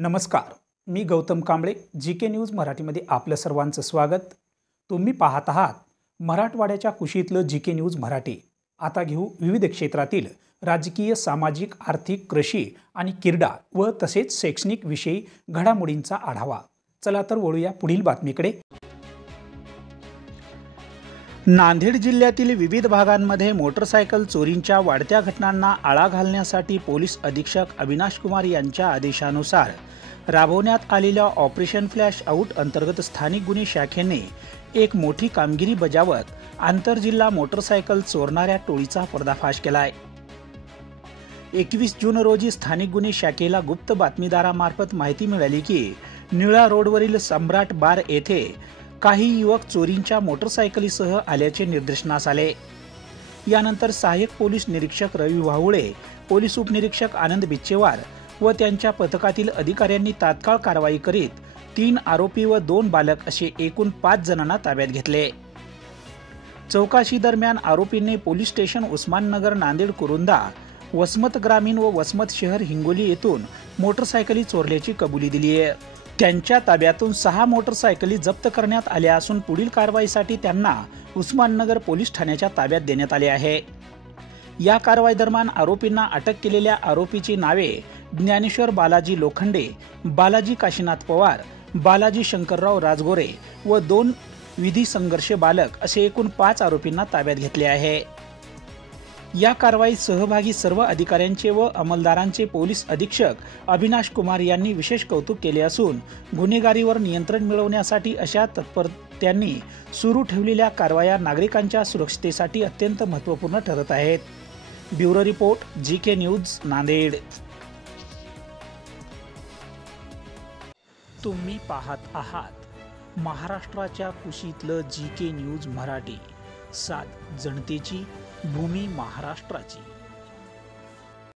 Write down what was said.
नमस्कार, मी Gautam Kamble. GK news मराठीमध्ये आपलं सर्वांचं स्वागत. तुम्ही पाहत आहात मराठवाड्याच्या कुशीतलं जीके न्यूज मराठी. आता घेऊ विविध क्षेत्रातील राजकीय, सामाजिक, आर्थिक, कृषी आणि क्रीडा व तसेच शैक्षणिक विषयी घडामोडींचा आढावा. चला तर वळूया पुढील बातमीकडे. नांदेड जिल्ह्यातील विविध भागांमध्ये मोटरसायकल चोरींच्या वाढत्या घटनांना आळा घालण्यासाठी पोलीस अधीक्षक अविनाश कुमार यांच्या आदेशानुसार राबवण्यात आलेल्या ऑपरेशन फ्लॅश आउट अंतर्गत स्थानिक गुन्हे शाखेने एक मोठी कामगिरी बजावत आंतरजिल्हा मोटरसायकल चोरणाऱ्या टोळीचा पर्दाफाश केलाय. 21 जून रोजी स्थानिक गुन्हे शाखेला गुप्त बातमीदारामार्फत माहिती मिळाली की निळा रोडवरील सम्राट बार येथे काही युवक चोरींच्या मोटरसायकलीसह आल्याचे निदर्शनास आले. यानंतर सहाय्यक पोलीस निरीक्षक रवी वाहुळे, पोलीस उपनिरीक्षक आनंद बिच्चेवार व त्यांच्या पथकातील अधिकाऱ्यांनी तात्काळ कारवाई करीत 3 आरोपी व 2 बालक असे एकूण 5 जणांना ताब्यात घेतले. चौकशी दरम्यान आरोपींनी पोलीस स्टेशन उस्माननगर, नांदेड, कुरुंदा, वसमत ग्रामीण व वसमत शहर, हिंगोली येथून मोटरसायकली चोरल्याची कबुली दिली आहे. त्यांच्या ताब्यातून 6 मोटरसायकली जप्त करण्यात आल्या असून पुढील कारवाईसाठी त्यांना उस्माननगर पोलीस ठाण्याच्या ताब्यात देण्यात आले आहे. या कारवाई दरम्यान आरोपींना अटक केलेल्या आरोपीची नावे ज्ञानेश्वर बालाजी लोखंडे, बालाजी काशीनाथ पवार, बालाजी शंकरराव राजगोरे व 2 विधी संघर्ष बालक असे एकूण 5 आरोपींना ताब्यात घेतले आहे. या कारवाईत सहभागी सर्व अधिकाऱ्यांचे व अंमलदारांचे पोलीस अधीक्षक अविनाश कुमार यांनी विशेष कौतुक केले असून गुन्हेगारीवर नियंत्रण मिळवण्यासाठी अशा तत्परतेने सुरू ठेवलेल्या कारवाया नागरिकांच्या सुरक्षिततेसाठी अत्यंत महत्त्वपूर्ण ठरत आहेत. Bureau report, GK news, Nanded. तुम्ही पाहत आहात महाराष्ट्राच्या कुशीतलं जीके न्यूज मराठी. सात जनतेची, भूमी महाराष्ट्राची.